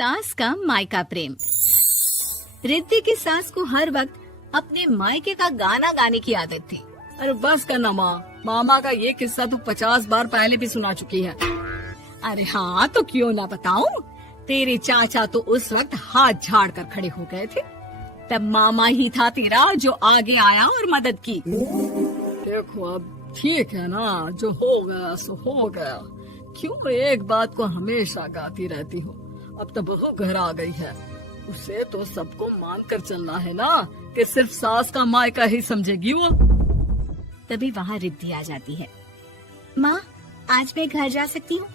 सास का मायका प्रेम। रिद्धि की सास को हर वक्त अपने मायके का गाना गाने की आदत थी। अरे बस करना माँ, मामा का ये किस्सा तू 50 बार पहले भी सुना चुकी है। अरे हाँ, तो क्यों ना बताऊं। तेरे चाचा तो उस वक्त हाथ झाड़ कर खड़े हो गए थे, तब मामा ही था तेरा जो आगे आया और मदद की। देखो अब ठीक है ना, जो हो गया सो हो गया। क्यों एक बात को हमेशा गाती रहती हो। अब तो बहू घर आ गई है, उसे तो सबको मान कर चलना है ना, कि सिर्फ सास का मायका ही समझेगी वो। तभी वहाँ रिद्धि आ जाती है। माँ, आज मैं घर जा सकती हूँ?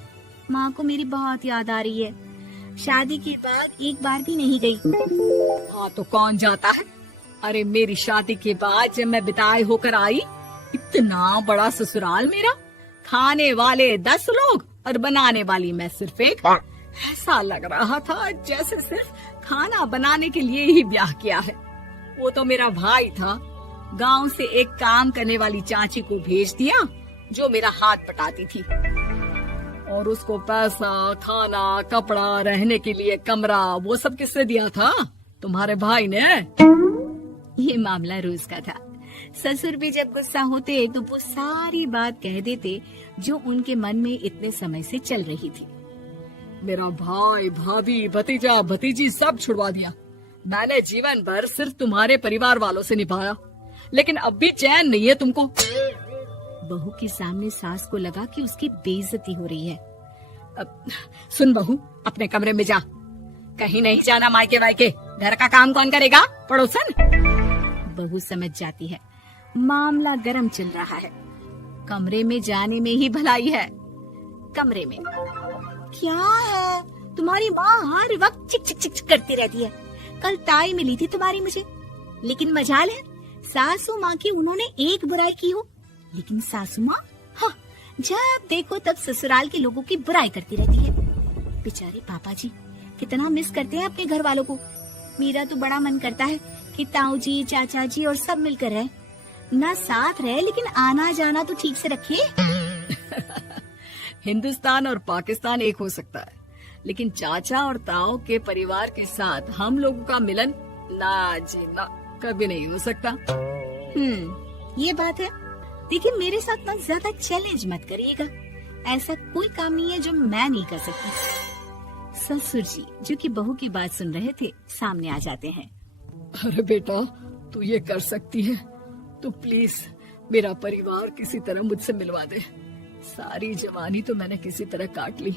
माँ को मेरी बहुत याद आ रही है। शादी के बाद एक बार भी नहीं गई। हाँ तो कौन जाता है। अरे मेरी शादी के बाद जब मैं विदाई होकर आई, इतना बड़ा ससुराल मेरा, खाने वाले 10 लोग और बनाने वाली मैं सिर्फ एक। ऐसा लग रहा था जैसे सिर्फ खाना बनाने के लिए ही ब्याह किया है। वो तो मेरा भाई था, गांव से एक काम करने वाली चाची को भेज दिया जो मेरा हाथ पटाती थी, और उसको पैसा, खाना, कपड़ा, रहने के लिए कमरा, वो सब किसने दिया था? तुम्हारे भाई ने। ये मामला रोज का था। ससुर भी जब गुस्सा होते तो वो सारी बात कह देते जो उनके मन में इतने समय से चल रही थी। मेरा भाई, भाभी, भतीजा, भतीजी सब छुड़वा दिया। मैंने जीवन भर सिर्फ तुम्हारे परिवार वालों से निभाया, लेकिन अब भी चैन नहीं है तुमको। बहू के सामने सास को लगा कि उसकी बेइज्जती हो रही है। अब सुन बहू, अपने कमरे में जा, कहीं नहीं जाना मायके वायके। घर का काम कौन करेगा? पड़ोसन। बहू समझ जाती है मामला गर्म चल रहा है। कमरे में जाने में ही भलाई है। कमरे में क्या है? तुम्हारी माँ हर वक्त चिक चिक चिक करती रहती है। कल ताई मिली थी तुम्हारी मुझे, लेकिन मजाल है सासू माँ की उन्होंने एक बुराई की हो, लेकिन सासू माँ हाँ, जब देखो तब ससुराल के लोगों की बुराई करती रहती है। बेचारे पापा जी कितना मिस करते हैं अपने घर वालों को। मेरा तो बड़ा मन करता है कि ताऊ जी, चाचा जी और सब मिलकर रहे, ना साथ रहे लेकिन आना जाना तो ठीक से रखिए। हिंदुस्तान और पाकिस्तान एक हो सकता है, लेकिन चाचा और ताऊ के परिवार के साथ हम लोगों का मिलन ना जी ना, कभी नहीं हो सकता। ये बात है। देखिए मेरे साथ ना ज्यादा चैलेंज मत करिएगा। ऐसा कोई काम नहीं है जो मैं नहीं कर सकती। ससुर जी जो कि बहू की बात सुन रहे थे सामने आ जाते हैं। अरे बेटा, तू ये कर सकती है तो प्लीज मेरा परिवार किसी तरह मुझसे मिलवा दे। सारी जवानी तो मैंने किसी तरह काट ली,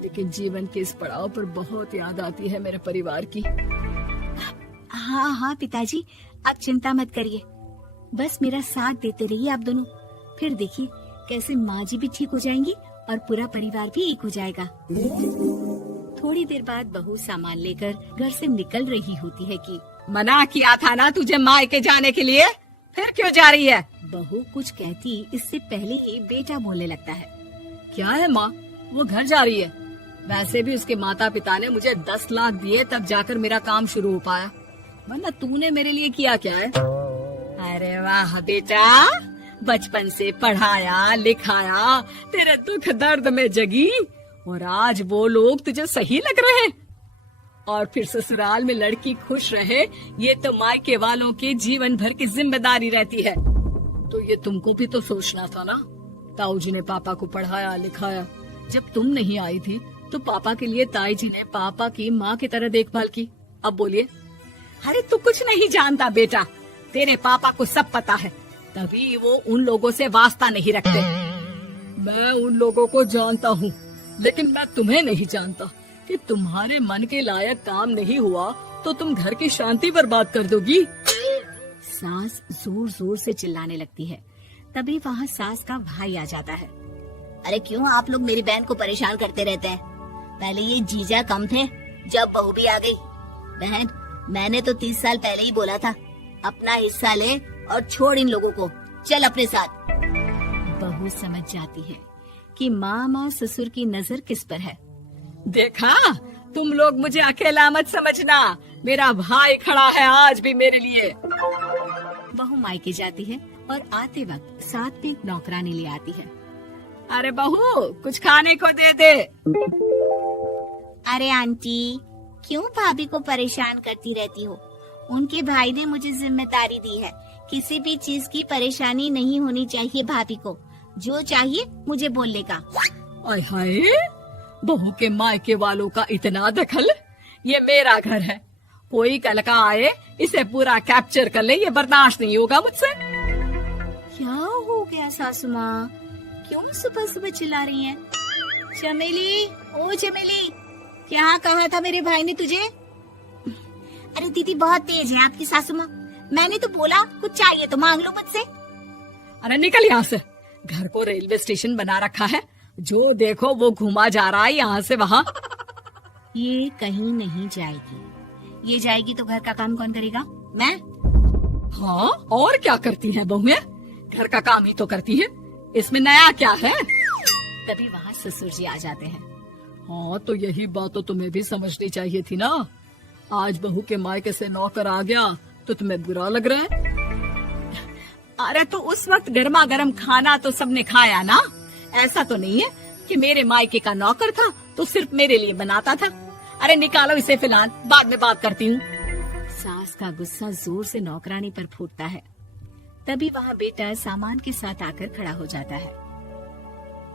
लेकिन जीवन के इस पड़ाव पर बहुत याद आती है मेरे परिवार की। हाँ हाँ पिताजी, आप चिंता मत करिए, बस मेरा साथ देते रहिए आप दोनों। फिर देखिए कैसे माँ जी भी ठीक हो जाएंगी और पूरा परिवार भी एक हो जाएगा। थोड़ी देर बाद बहू सामान लेकर घर से निकल रही होती है कि मना किया था ना तुझे मायके जाने के लिए, फिर क्यों जा रही है? बहू कुछ कहती इससे पहले ही बेटा बोलने लगता है। क्या है माँ, वो घर जा रही है। वैसे भी उसके माता पिता ने मुझे 10 लाख दिए तब जाकर मेरा काम शुरू हो पाया, वरना तूने मेरे लिए किया क्या है? अरे वाह बेटा, बचपन से पढ़ाया लिखाया, तेरे दुख दर्द में जगी, और आज वो लोग तुझे सही लग रहे हैं। और फिर ससुराल में लड़की खुश रहे, ये तो मायके वालों की जीवन भर की जिम्मेदारी रहती है। तो ये तुमको भी तो सोचना था ना। ताऊ जी ने पापा को पढ़ाया लिखाया, जब तुम नहीं आई थी तो पापा के लिए ताई जी ने पापा की माँ की तरह देखभाल की। अब बोलिए। अरे तू कुछ नहीं जानता बेटा, तेरे पापा को सब पता है, तभी वो उन लोगों से वास्ता नहीं रखते। मैं उन लोगों को जानता हूँ, लेकिन मैं तुम्हें नहीं जानता कि तुम्हारे मन के लायक काम नहीं हुआ तो तुम घर की शांति बर्बाद कर दोगी। सास जोर जोर से चिल्लाने लगती है। तभी वहाँ सास का भाई आ जाता है। अरे क्यों आप लोग मेरी बहन को परेशान करते रहते हैं? पहले ये जीजा कम थे, जब बहू भी आ गई। बहन, मैंने तो 30 साल पहले ही बोला था, अपना हिस्सा ले और छोड़ इन लोगों को, चल अपने साथ। बहू समझ जाती है कि माँ ससुर की नजर किस पर है। देखा, तुम लोग मुझे अकेला मत समझना, मेरा भाई खड़ा है आज भी मेरे लिए। बहू मायके जाती है और आते वक्त साथ में एक नौकरानी ले आती है। अरे बहू, कुछ खाने को दे दे। अरे आंटी, क्यों भाभी को परेशान करती रहती हो? उनके भाई ने मुझे जिम्मेदारी दी है, किसी भी चीज की परेशानी नहीं होनी चाहिए भाभी को। जो चाहिए मुझे बोलने का। आय हाय, बहू के मायके वालों का इतना दखल। ये मेरा घर है, कोई कल का आए इसे पूरा कैप्चर कर ले, ये बर्दाश्त नहीं होगा मुझसे। क्या हो गया सासू माँ, क्यों सुबह सुबह चिल्ला रही हैं? चमेली, ओ चमेली, क्या कहा था मेरे भाई ने तुझे? अरे दीदी बहुत तेज है आपकी सासू माँ, मैंने तो बोला कुछ चाहिए तो मांग लो मुझसे। अरे निकल यहाँ से, घर को रेलवे स्टेशन बना रखा है, जो देखो वो घुमा जा रहा है यहाँ से वहाँ। ये कहीं नहीं जाएगी, ये जाएगी तो घर का काम कौन करेगा? मैं। हाँ, और क्या करती है बहुएं? घर का काम ही तो करती है, इसमें नया क्या है? तभी वहाँ ससुर जी आ जाते हैं। हाँ, तो यही बात तो तुम्हें भी समझनी चाहिए थी ना। आज बहू के मायके से नौकर आ गया तो तुम्हें बुरा लग रहा है? अरे तो उस वक्त गर्मा गर्म खाना तो सबने खाया ना। ऐसा तो नहीं है कि मेरे मायके का नौकर था तो सिर्फ मेरे लिए बनाता था। अरे निकालो इसे फिलहाल, बाद में बात करती हूँ। सास का गुस्सा जोर से नौकरानी पर फूटता है। तभी वहाँ बेटा सामान के साथ आकर खड़ा हो जाता है।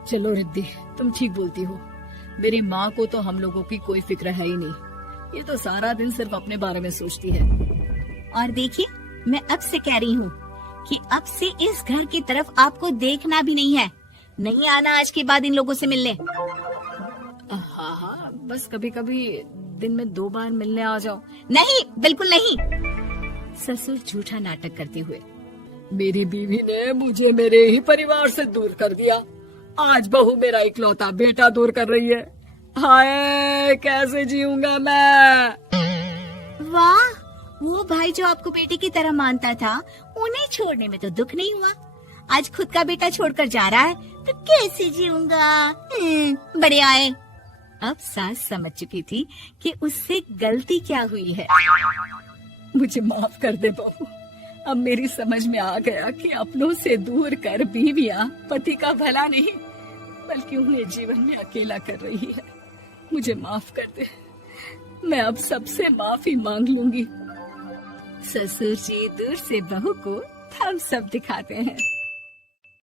चलो रिद्धि, तुम ठीक बोलती हो। मेरी माँ को तो हम लोगों की कोई फिक्र है ही नहीं, ये तो सारा दिन सिर्फ अपने बारे में सोचती है। और देखिए, मैं अब से कह रही हूँ कि अब से इस घर की तरफ आपको देखना भी नहीं है, नहीं आना आज के बाद इन लोगों से मिलने। हाँ हाँ, बस कभी कभी दिन में 2 बार मिलने आ जाओ। नहीं, बिल्कुल नहीं। ससुर झूठा नाटक करते हुए। मेरी बीवी ने मुझे मेरे ही परिवार से दूर कर दिया, आज बहू मेरा इकलौता बेटा दूर कर रही है। हाय, कैसे जीऊंगा मैं? वाह, वो भाई जो आपको बेटे की तरह मानता था, उन्हें छोड़ने में तो दुख नहीं हुआ। आज खुद का बेटा छोड़कर जा रहा है तो कैसे जीऊंगा? बड़े आए। अब सास समझ चुकी थी कि उससे गलती क्या हुई है। मुझे माफ कर दे बहू, अब मेरी समझ में आ गया कि अपनों से दूर कर बीवियां पति का भला नहीं बल्कि उन्हें जीवन में अकेला कर रही है। मुझे माफ कर दे, मैं अब सबसे माफी मांग लूंगी। ससुर जी दूर से बहू को थम्स अप दिखाते हैं।